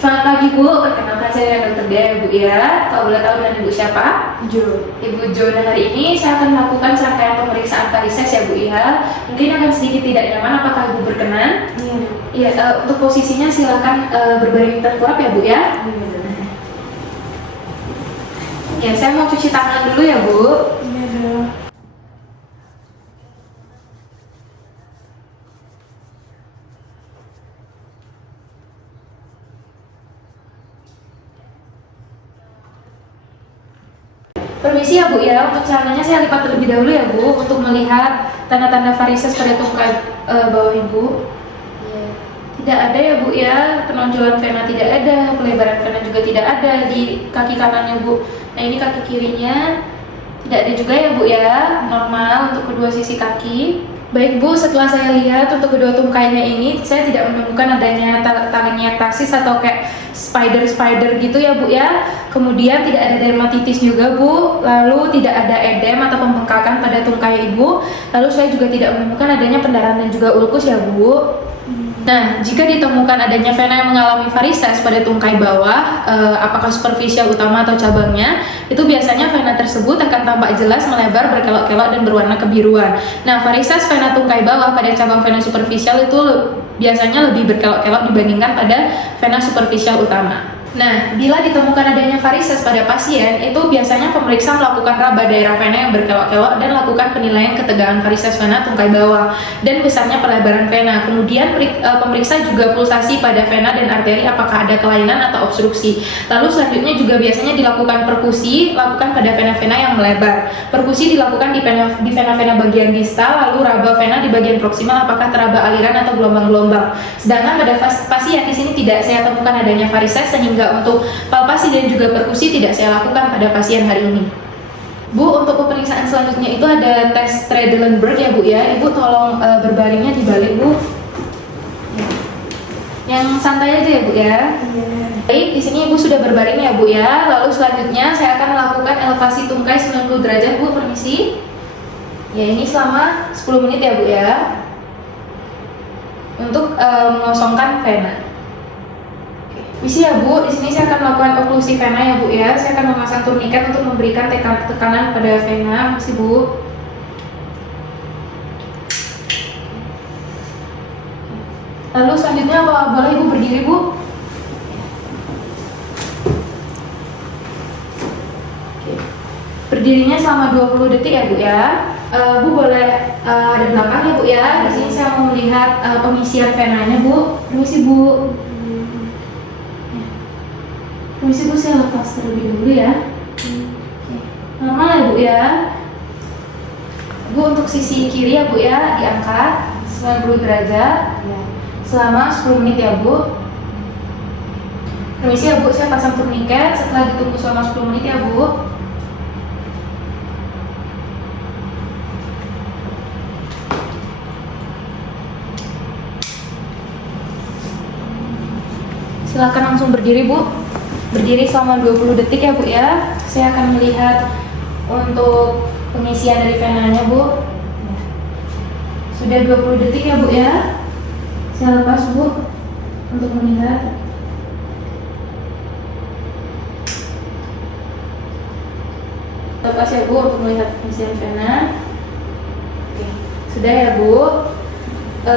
Selamat pagi Bu, perkenalkan saya Dr. Dia ya Bu ya. Kalau boleh tahu dengan Ibu siapa? Jo. Ibu Jo. Dan hari ini saya akan melakukan serangkaian pemeriksaan varises ya Bu ya. Mungkin akan sedikit tidak nyaman, apakah Ibu berkenan? Iya. Iya, untuk posisinya silakan berbaring tengkurap ya Bu ya. Iya. Ya, saya mau cuci tangan dulu ya Bu. Iya dong. Permisi ya Bu ya, untuk celananya saya lipat terlebih dahulu ya Bu, untuk melihat tanda-tanda varises pada tungkai bawah Ibu. Tidak ada ya Bu ya, penonjolan vena tidak ada, pelebaran vena juga tidak ada di kaki kanannya Bu. Nah ini kaki kirinya tidak ada juga ya Bu ya, normal untuk kedua sisi kaki. Baik Bu, setelah saya lihat untuk kedua tungkainya ini, saya tidak menemukan adanya telangiectasis atau kayak spider gitu ya Bu ya. Kemudian tidak ada dermatitis juga Bu, lalu tidak ada edem atau pembengkakan pada tungkai Ibu. Lalu saya juga tidak menemukan adanya pendarahan dan juga ulkus ya Bu. Nah, jika ditemukan adanya vena yang mengalami varises pada tungkai bawah, apakah superficial utama atau cabangnya, itu biasanya vena tersebut akan tampak jelas melebar, berkelok-kelok dan berwarna kebiruan. Nah, varises vena tungkai bawah pada cabang vena superficial itu biasanya lebih berkelok-kelok dibandingkan pada vena superficial utama. Nah, bila ditemukan adanya varises pada pasien, itu biasanya pemeriksa melakukan raba daerah vena yang berkelok-kelok dan lakukan penilaian ketegangan varises vena tungkai bawah dan besarnya pelebaran vena. Kemudian pemeriksa juga pulsasi pada vena dan arteri apakah ada kelainan atau obstruksi. Lalu selanjutnya juga biasanya dilakukan perkusi, lakukan pada vena-vena yang melebar. Perkusi dilakukan di vena-vena bagian distal, lalu raba vena di bagian proksimal apakah teraba aliran atau gelombang-gelombang. Sedangkan pada pasien di sini tidak saya temukan adanya varises, sehingga untuk palpasi dan juga perkusi tidak saya lakukan pada pasien hari ini. Bu, untuk pemeriksaan selanjutnya itu ada tes Trendelenburg ya Bu ya. Ibu tolong berbaringnya di balik Bu. Yang santai aja ya Bu ya. Baik, di sini Ibu sudah berbaring ya Bu ya. Lalu selanjutnya saya akan melakukan elevasi tungkai 90 derajat Bu, permisi. Ya, ini selama 10 menit ya Bu ya. Untuk mengosongkan vena. Misi ya Bu, di sini saya akan melakukan oklusi vena ya Bu ya. Saya akan memasang turniket untuk memberikan tekanan pada vena, misi Bu. Lalu selanjutnya apa boleh Ibu berdiri Bu? Berdirinya selama 20 detik ya Bu ya. Bu boleh ada belakang ya Bu ya. Di sini saya mau melihat pengisian venanya Bu. Permisi Bu. Permisi Bu, saya lepas terlebih dahulu ya. Normal ya Bu ya. Bu, untuk sisi kiri ya Bu ya, diangkat 90 derajat selama 10 menit ya Bu. Permisi ya Bu, saya pasang turniket setelah ditunggu selama 10 menit ya Bu. Silakan langsung berdiri Bu. Berdiri selama 20 detik ya Bu ya. Saya akan melihat untuk pengisian dari venanya Bu. Sudah 20 detik ya Bu ya. Saya lepas Bu untuk melihat. Lepas ya Bu untuk melihat pengisian vena. Oke. Sudah ya Bu.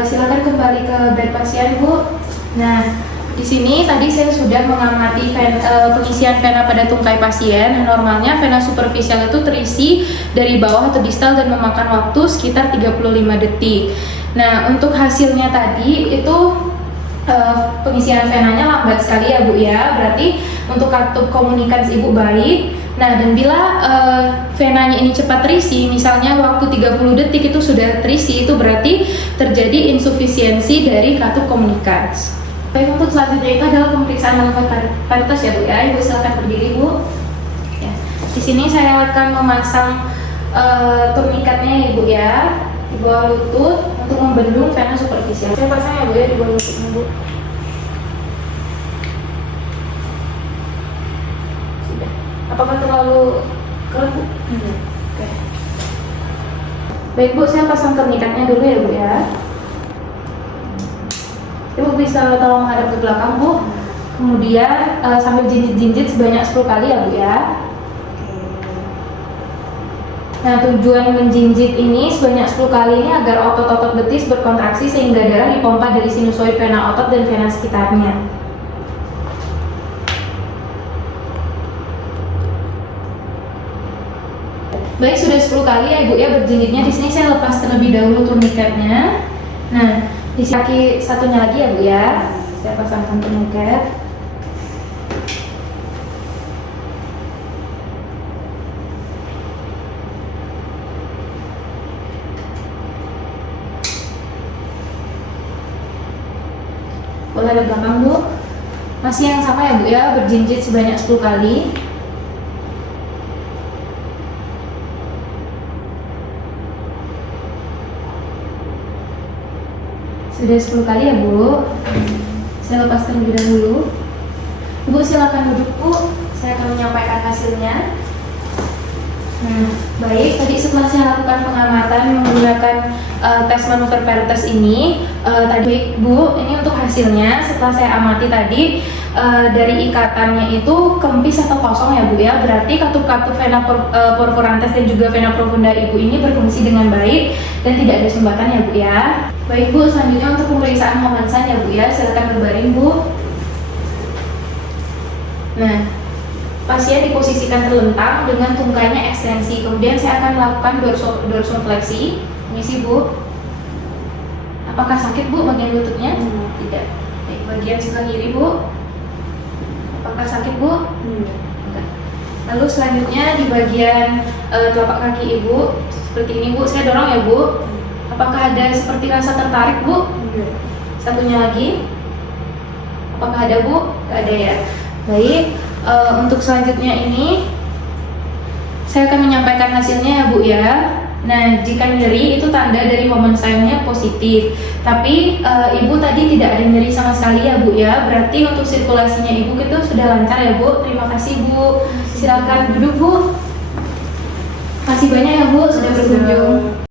Silakan kembali ke bed pasien Bu. Nah, di sini tadi saya sudah mengamati pengisian vena pada tungkai pasien. Normalnya vena superficial itu terisi dari bawah atau distal dan memakan waktu sekitar 35 detik. Nah, untuk hasilnya tadi itu pengisian venanya lambat sekali ya Bu ya. Berarti untuk katup komunikasi Ibu baik. Nah, dan bila venanya ini cepat terisi, misalnya waktu 30 detik itu sudah terisi, itu berarti terjadi insufisiensi dari katup komunikasi. Baik, untuk selanjutnya itu adalah pemeriksaan manfaat paritas ya Bu ya. Ibu silakan berdiri Bu. Ya. Di sini saya akan memasang turniketnya Ibu ya di bawah lutut untuk membendung vena superficial. Saya pasang ya Bu ya di bawah lututnya Bu. Sudah. Apakah terlalu keren Bu? Oke. Baik Bu, saya pasang turniketnya dulu ya Bu ya. Ibu bisa tolong menghadap ke belakang Bu. Kemudian sambil jinjit-jinjit sebanyak 10 kali ya Bu ya. Nah, tujuan menjinjit ini sebanyak 10 kali ini agar otot-otot betis berkontraksi sehingga darah dipompa dari sinusoid vena otot dan vena sekitarnya. Baik, sudah 10 kali ya Ibu ya berjinjitnya. Di sini saya lepas terlebih dahulu turniketnya. Nah, di kaki satunya lagi ya Bu ya. Saya pasangkan turniket. Boleh ada belakang Bu. Masih yang sama ya Bu ya, berjinjit sebanyak 10 kali. Sudah 10 kali ya Bu. Saya lepas terlebih dahulu. Ibu silakan duduk Bu. Saya akan menyampaikan hasilnya. Nah, baik. Tadi setelah saya lakukan pengamatan menggunakan tes manuver Perthes ini, tadi baik Bu, ini untuk hasilnya. Setelah saya amati tadi dari ikatannya itu kempis atau kosong ya Bu ya. Berarti katup-katup vena perforantes dan juga vena profunda Ibu ini berfungsi dengan baik dan tidak ada sumbatan ya Bu ya. Baik Bu, selanjutnya untuk pemeriksaan Homansan ya Bu ya. Silakan berbaring Bu. Nah, pasien diposisikan terlentang dengan tungkainya ekstensi. Kemudian saya akan melakukan dorsofleksi. Permisi Bu. Apakah sakit Bu bagian lututnya? Tidak. Baik, bagian sebelah kiri Bu. Apakah sakit Bu? Enggak. Lalu selanjutnya di bagian telapak kaki Ibu seperti ini Bu. Saya dorong ya Bu. Apakah ada seperti rasa tertarik Bu? Satunya lagi. Apakah ada Bu? Enggak ada ya. Baik. Untuk selanjutnya ini saya akan menyampaikan hasilnya ya Bu ya. Nah, jika nyeri itu tanda dari Homansan-nya positif. Tapi Ibu tadi tidak ada nyeri sama sekali ya Bu ya. Berarti untuk sirkulasinya Ibu itu sudah lancar ya Bu. Terima kasih Bu. Silakan duduk Bu. Makasih banyak ya Bu sudah berkunjung.